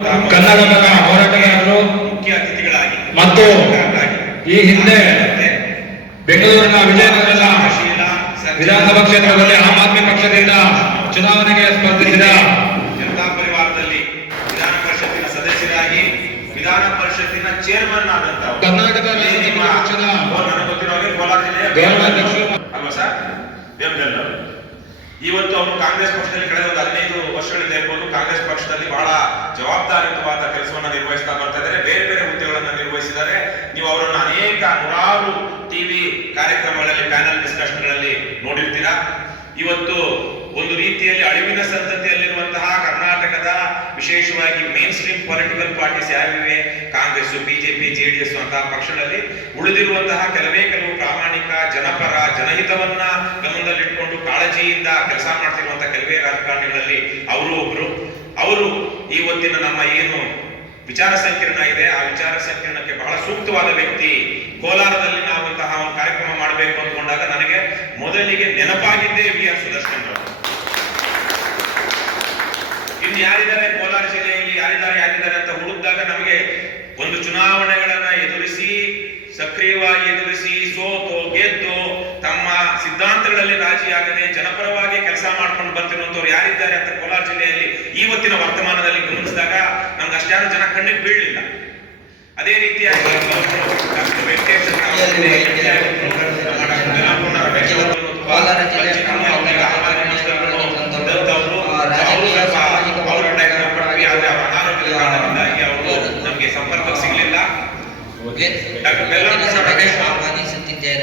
ಕನ್ನಡದ ಹೋರಾಟಗಾರರು ಮುಖ್ಯ ಅತಿಥಿಗಳಾಗಿ ಮತ್ತು ಈ ಹಿಂದೆ ಬೆಂಗಳೂರಿನ ವಿಜಯನಗರದ ವಿಧಾನಸಭಾ ಕ್ಷೇತ್ರದಲ್ಲಿ ಆಮ್ ಆದ್ಮಿ ಪಕ್ಷದಿಂದ ಚುನಾವಣೆಗೆ ಸ್ಪರ್ಧಿಸಿದ ಜನತಾ ಪರಿವಾರದಲ್ಲಿ ವಿಧಾನ ಪರಿಷತ್ತಿನ ಸದಸ್ಯರಾಗಿ ವಿಧಾನ ಪರಿಷತ್ತಿನ ಚೇರ್ಮನ್ ಆದಂತಹ ಕರ್ನಾಟಕ ಪಕ್ಷದ ನನಗೆ ಗೊತ್ತಿರೋ ಕೋಲಾರ ಜಿಲ್ಲೆಯ ಅಲ್ವಾ ಸರ್ ದೇವಗಲ್ ಇವತ್ತು ಅವರು ಕಾಂಗ್ರೆಸ್ ಪಕ್ಷದಲ್ಲಿ ಕಳೆದ ಒಂದು 15 ವರ್ಷಗಳಿಂದ ಇರ್ಬೋದು ಕಾಂಗ್ರೆಸ್ ಪಕ್ಷದಲ್ಲಿ ಬಹಳ ಜವಾಬ್ದಾರಿಯುತವಾದ ಕೆಲಸವನ್ನ ನಿರ್ವಹಿಸ್ತಾ ಬರ್ತಾ ಇದ್ದಾರೆ. ಬೇರೆ ಬೇರೆ ಹುದ್ದೆಗಳನ್ನ ನಿರ್ವಹಿಸಿದ್ದಾರೆ. ನೀವು ಅವರನ್ನು ಅನೇಕ ನೂರಾರು ಟಿವಿ ಕಾರ್ಯಕ್ರಮಗಳಲ್ಲಿ ಪ್ಯಾನಲ್ ಡಿಸ್ಕಷನ್ಗಳಲ್ಲಿ ನೋಡಿರ್ತೀರಾ. ಇವತ್ತು ಒಂದು ರೀತಿಯಲ್ಲಿ ಅಳಿವಿನ ಸಂತತಿಯಲ್ಲಿರುವಂತಹ ಕರ್ನಾಟಕದ ವಿಶೇಷವಾಗಿ ಮೇನ್ ಸ್ಟ್ರೀಮ್ ಪೊಲಿಟಿಕಲ್ ಪಾರ್ಟೀಸ್ ಯಾವಿವೆ, ಕಾಂಗ್ರೆಸ್, ಬಿಜೆಪಿ, ಜೆಡಿಎಸ್ ಅಂತಹ ಪಕ್ಷಗಳಲ್ಲಿ ಉಳಿದಿರುವಂತಹ ಕೆಲವು ಪ್ರಾಮಾಣಿಕ ಜನಪರ ಜನಹಿತವನ್ನ ಗಮನದಲ್ಲಿಟ್ಕೊಂಡು ಕಾಳಜಿಯಿಂದ ಕೆಲಸ ಮಾಡ್ತಿರುವಂತಹ ಕೆಲವೇ ರಾಜಕಾರಣಿಗಳಲ್ಲಿ ಅವರು ಒಬ್ರು. ಅವರು ಇವತ್ತಿನ ನಮ್ಮ ಏನು ವಿಚಾರ ಸಂಕಿರಣ ಇದೆ ಆ ವಿಚಾರ ಸಂಕಿರಣಕ್ಕೆ ಬಹಳ ಸೂಕ್ತವಾದ ವ್ಯಕ್ತಿ. ಕೋಲಾರದಲ್ಲಿ ನಾವು ಇಂತಹ ಒಂದು ಕಾರ್ಯಕ್ರಮ ಮಾಡಬೇಕು ಅಂದ್ಕೊಂಡಾಗ ನನಗೆ ಮೊದಲಿಗೆ ನೆನಪಾಗಿದ್ದೇ ವಿ.ಆರ್. ಸುದರ್ಶನ್ ಅವರು. ಇನ್ನು ಯಾರಿದ್ದಾರೆ ಕೋಲಾರ ಜಿಲ್ಲೆಯಲ್ಲಿ ಯಾರಿದ್ದಾರೆ ಅಂತ ಹುಡುಕಿದಾಗ ನಮಗೆ ಒಂದು ಚುನಾವಣೆಗಳನ್ನ ಎದುರಿಸಿ ಸಕ್ರಿಯವಾಗಿ ಎದುರಿಸಿ ಸೋತು ಗೆದ್ದು ತಮ್ಮ ಸಿದ್ಧಾಂತಗಳಲ್ಲಿ ರಾಜಿಯಾಗದೆ ಜನಪರವಾಗಿ ಕೆಲಸ ಮಾಡ್ಕೊಂಡು ಬರ್ತಿರುವಂತವ್ರು ಯಾರಿದ್ದಾರೆ ಅಂತ ಕೋಲಾರ ಜಿಲ್ಲೆಯಲ್ಲಿ ಇವತ್ತಿನ ವರ್ತಮಾನದಲ್ಲಿ ಗಮನಿಸಿದಾಗ ನಮ್ಗೆ ಅಷ್ಟಾರು ಜನ ಕಣ್ಣಿಗೆ ಬೀಳಲಿಲ್ಲ. ಅದೇ ರೀತಿಯಾಗಿ ನಮಗೆ ಸಂಪರ್ಕ ಸಿಗಲಿಲ್ಲ. ಡಾಕ್ಟರ್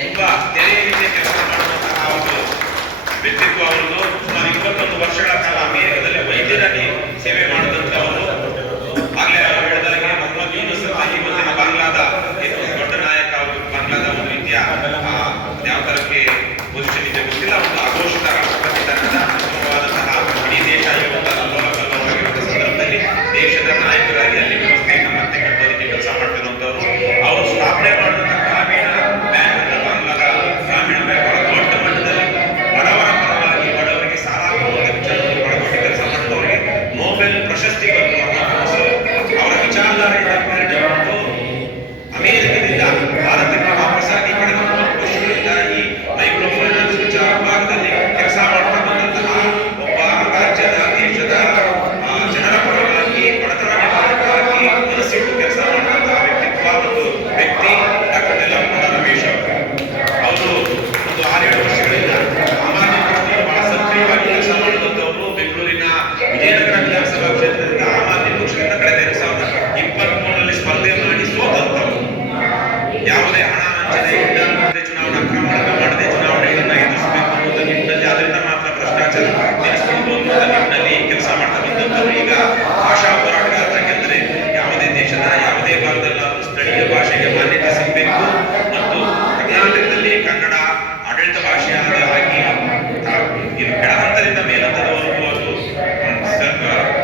ತುಂಬಾ ತೆರೆಯ ರೀತಿಯ ಕೆಲಸ ಮಾಡುವಂತಹ ಒಂದು ವ್ಯಕ್ತಿತ್ವ ಅವರದು. ಸುಮಾರು 21 ವರ್ಷಗಳ ಕಾಲ ಅಮೆರಿಕದಲ್ಲಿ ವೈದ್ಯರಾಗಿ ಸೇವೆ ಮಾಡಿದಂತವರು. ಆಗ್ಲೇ ಅವರು ಹೇಳಿದಾಗೆ ಮೊಹಮ್ಮದ್ ಯೂನುಸ್ ಈ ಮುಂದಿನ ಬಾಂಗ್ಲಾದ ದೊಡ್ಡ ನಾಯಕ ಅವರು. ಬಾಂಗ್ಲಾದ ಒಂದು ರೀತಿಯ ಯಾವ ತರಕ್ಕೆ ಪೊಸಿಷನ್ ಇದೆ ಗೊತ್ತಿಲ್ಲ, ಒಂದು ಅಘೋಷಿತ ರಾಷ್ಟ್ರಪತಿ ತನಕ ಉತ್ತಮವಾದಂತಹ ಇಡೀ ದೇಶ ಇವತ್ತು ಅಲ್ಲೋಲಕಲ್ಲೋಲವಾಗಿರುವ ಸಂದರ್ಭದಲ್ಲಿ ದೇಶದ ನಾಯಕರಾಗಿ ಅಲ್ಲಿ ವ್ಯವಸ್ಥೆಯನ್ನು ಮತ್ತೆ ಕಟ್ಟೋದಕ್ಕೆ ಕೆಲಸ ಮಾಡ್ತಿರುವಂತವರು. ಅವರು ಸ್ಥಾಪನೆ ಮಾಡಿದಂತಹ ಗ್ರಾಮೀಣ ಬ್ಯಾಂಕ್ ಬಾಂಗ್ಲಾದ ಗ್ರಾಮೀಣ ಬ್ಯಾಂಕ್ ದೊಡ್ಡ ಮಟ್ಟದಲ್ಲಿ ಬಡವರ ಪರವಾಗಿ ಬಡವರಿಗೆ ಸಾಲ ಕೊಡುವ ವಿಚಾರದಲ್ಲಿ ಒಳಗೊಂಡು ಕೆಲಸ ಮಾಡಿದವರಿಗೆ ನೊಬೆಲ್ ಪ್ರಶಸ್ತಿ ಬಂತು. ಅವರ ವಿಚಾರಧಾರೆಯಿಂದ ಪ್ರೇರಣೆಗೊಂಡು ಅಮೆರಿಕದಿಂದ ಭಾರತಕ್ಕೆ ವಾಪಸ್ಸಾಗಿ ಕಳೆದ 30 ವರ್ಷಗಳಿಂದ ಈ ಮೈಕ್ರೋ ಫೈನಾನ್ಸ್ ವಿಚಾರ ಭಾಗದಲ್ಲಿ ಕೆಲಸ ಮಾಡ್ತಾ ಬಂದಂತಹ ಒಬ್ಬ ರಾಜ್ಯದ ದೇಶದ ಜನರ ಪರವಾಗಿ ಬಡತನ ನಿವಾರಣೆಗಾಗಿ ಮನಸ್ಸಿಟ್ಟು ಕೆಲಸ ಮಾಡುವಂತಹ ವ್ಯಕ್ತಿತ್ವ ಒಂದು ವ್ಯಕ್ತಿ ಡಾಕ್ಟರ್ ಯಲ್ಲಪ್ಪನ ರಮೇಶ್ ಅವರು. ಒಂದು 6-7 ವರ್ಷಗಳಿಂದ ಸಾಮಾಜಿಕ ಪಕ್ಷದಲ್ಲಿ ಬಹಳ ಸಕ್ರಿಯವಾಗಿ ಕೆಲಸ ಮಾಡಿದಂತವರು. ಬೆಂಗಳೂರಿನ ವಿಜಯನಗರ ವಿಧಾನಸಭಾ ಕ್ಷೇತ್ರದಿಂದ ಆಮ್ ಆದ್ಮಿ ಪಕ್ಷದಿಂದ ಕಳೆದ 2023ರಲ್ಲಿ ಸ್ಪರ್ಧೆ ಮಾಡಿ ಸೋತಂತವರು. ಯಾವುದೇ ಹಣ ವಂಚನೆ ಇಲ್ಲದೆ ಚುನಾವಣಾ ಅಕ್ರಮಣ ಮಾಡದೆ ಚುನಾವಣೆಗಳನ್ನ ಎದುರಿಸಬೇಕು ಅನ್ನುವಂಥ ನಿಟ್ಟಿನಲ್ಲಿ ಅದರಿಂದ ಮಾತ್ರ ಭ್ರಷ್ಟಾಚಾರ ನಿಲ್ಲಿಸಬಹುದು ಅನ್ನುವಂಥ ನಿಟ್ಟಿನಲ್ಲಿ ಕೆಲಸ ಮಾಡ್ತಾ ಬಂದಂತವರು ಈಗ ಭಾಷಾ ಹೋರಾಟಗಾರರಾಗಿದ್ದರೆ ಯಾವುದೇ ದೇಶದ ಯಾವುದೇ ಭಾಗದಲ್ಲಾದರೂ ಸ್ಥಳೀಯ ಭಾಷೆಗೆ ಮಾನ್ಯತೆ ಸಿಗಬೇಕು ಮತ್ತು ಕರ್ನಾಟಕದಲ್ಲಿ ಕನ್ನಡ ಆಡಳಿತ ಭಾಷೆಯಾಗಿ ಇದು ಕೆಳಹಂತದಿಂದ ಮೇಲಂತದವರೆಗೂ ಅದು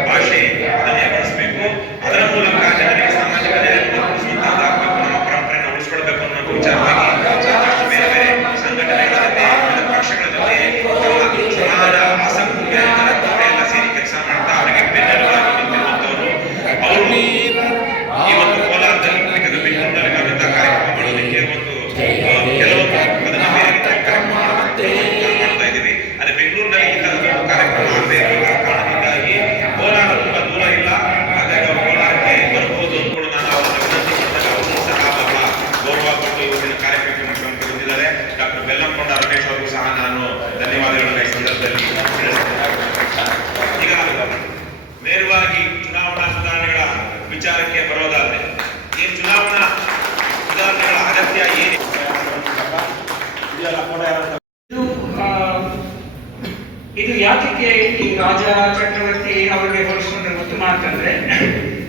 ಭಾಷೆ ಅದನ್ನೇ ಬಳಸಬೇಕು. ಅದರ ಮೂಲಕ ಜನರಿಗೆ ಸಾಮಾಜಿಕ ನ್ಯಾಯವನ್ನು ಒದಗಿಸುವಂತಾಗಬೇಕು. ನಮ್ಮ ಪರಂಪರೆಯನ್ನು ಉಳಿಸ್ಕೊಳ್ಬೇಕು ಅನ್ನೋ ವಿಚಾರವಾಗಿ ಸಾಕಷ್ಟು ಬೇರೆ ಬೇರೆ ಸಂಘಟನೆಗಳ ಜೊತೆ ವಿವಿಧ ಪಕ್ಷಗಳ ಜೊತೆ ಸಮಾನ ಆಸಕ್ತಿ ಎಲ್ಲ ಸೇರಿ ಕೆಲಸ ಮಾಡ್ತಾ ಅವರಿಗೆ ಬೆನ್ನೆಲುಬಾಗಿ ನಿಂತಿರುವಂತವರು. ಅವರು ಇವತ್ತು ಕೋಲಾರದಲ್ಲಿ ಬೆಂಗಳೂರಿನಲ್ಲಿ ನಾವೆಂತಹ ಕಾರ್ಯಕ್ರಮ ಮಾಡೋದಕ್ಕೆ ಒಂದು ಕೆಲವೊಂದು ಅದನ್ನ ಬೇರೆ ರೀತಿಯ ಕಾರ್ಯಕ್ರಮ ಮಾಡ್ತಾ ಇದ್ದೀವಿ. ಅದೇ ಬೆಂಗಳೂರಿನಲ್ಲಿ ಈ ತರದ ಕಾರ್ಯಕ್ರಮ ಆಗಬೇಕು ಕಾರಣದಿಂದಾಗಿ ಕೋಲಾರ ತುಂಬಾ ದೂರ ಇಲ್ಲ. ಹಾಗಾಗಿ ಅವರು ಕೋಲಾರಕ್ಕೆ ಬರ್ಬೋದು ಅಂದ್ಕೊಂಡು ನಾನು ಅವರನ್ನು ವಿನಂತಿಸಿದಾಗ ಅವರು ಸಹ ಬಹಳ ಗೌರವ ಕೊಟ್ಟು ಇವತ್ತಿನ ಕಾರ್ಯಕ್ರಮಕ್ಕೆ ಬಂದಿದ್ದಾರೆ. ಡಾಕ್ಟರ್ ಬೆಲ್ಲಂಕೊಂಡ ರಮೇಶ್ ಅವರಿಗೂ ಸಹ ನಾನು ಧನ್ಯವಾದಗಳನ್ನು ಈ ಸಂದರ್ಭದಲ್ಲಿ ತಿಳಿಸ್ತೇನೆ. ಈಗ ನೇರವಾಗಿ ಚುನಾವಣಾ ಸುಧಾರಣೆಗಳ ವಿಚಾರಕ್ಕೆ ಬರೋದಾದ್ರೆ ಈ ಚುನಾವಣಾ ಸುಧಾರಣೆಗಳ ಅಗತ್ಯ ಏನಿದೆ? ಇದು ಯಾಕೆ ಈ ರಾಜ ಚಕ್ರವರ್ತಿ ಅವರಿಗೆ ಹೋಲಿಸಿಕೊಂಡ್ರೆ ಉತ್ತಮ ಅಂತಂದ್ರೆ,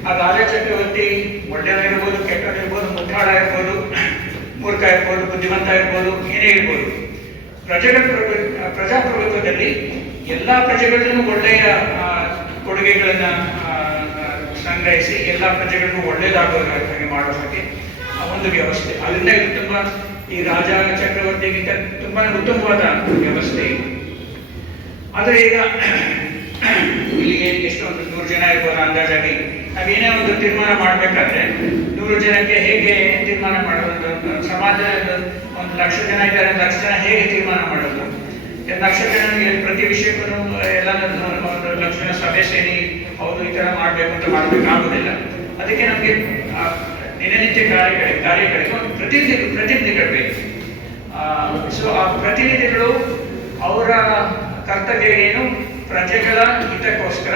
ಆ ರಾಜ ಚಕ್ರವರ್ತಿ ಒಳ್ಳೆಯವಿರ್ಬೋದು, ಕೆಟ್ಟದಿರ್ಬೋದು, ಮುದ್ದಾಳ ಇರ್ಬೋದು, ಮೂರ್ಖ ಇರ್ಬೋದು, ಬುದ್ಧಿವಂತ ಇರ್ಬೋದು, ಏನೇ ಇರ್ಬೋದು. ಪ್ರಜಾಪ್ರಭುತ್ವದಲ್ಲಿ ಎಲ್ಲಾ ಪ್ರಜೆಗಳನ್ನು ಒಳ್ಳೆಯ ಕೊಡುಗೆಗಳನ್ನ ಸಂಗ್ರಹಿಸಿ ಎಲ್ಲಾ ಪ್ರಜೆಗಳನ್ನು ಒಳ್ಳೆಯದಾಗುವ ಹಾಗೆ ಮಾಡುವ ಹಾಗೆ ಒಂದು ವ್ಯವಸ್ಥೆ. ಅದರಿಂದ ಇದು ತುಂಬಾ ಈ ರಾಜ ಚಕ್ರವರ್ತಿಗಿಂತ ತುಂಬಾ ಉತ್ತಮವಾದ ವ್ಯವಸ್ಥೆ ಇದು. ಆದರೆ ಈಗ ಇಲ್ಲಿಗೆ ಎಷ್ಟೊಂದು 100 ಜನ ಇರ್ಬೋದು ಅಂದಾಜಾಗಿ ನಾವೇನೇ ಒಂದು ತೀರ್ಮಾನ ಮಾಡಬೇಕಾದ್ರೆ 100 ಜನಕ್ಕೆ ಹೇಗೆ ತೀರ್ಮಾನ ಮಾಡೋದು, ಸಮಾಜದ 1,00,000 ಜನ ಇದ್ದಾರೆ, 1,00,000 ಜನ ಹೇಗೆ ತೀರ್ಮಾನ ಮಾಡೋದು, 1,00,000 ಜನರಿಗೆ ಪ್ರತಿ ವಿಷಯಕ್ಕೂ ಎಲ್ಲ 1,00,000 ಜನ ಸಭೆ ಸೇರಿ ಹೌದು ಈ ತರ ಮಾಡಬೇಕು ಅಂತ ಮಾಡಬೇಕಾಗುವುದಿಲ್ಲ. ಅದಕ್ಕೆ ನಮಗೆ ದಿನನಿತ್ಯ ಕಾರ್ಯಗಳಿಗೆ ಒಂದು ಪ್ರತಿನಿಧಿಗಳು ಬೇಕು. ಸೊ ಆ ಪ್ರತಿನಿಧಿಗಳು ಅವರ ಕರ್ತವ್ಯ ಏನು, ಪ್ರಜೆಗಳ ಹಿತಕ್ಕೋಸ್ಕರ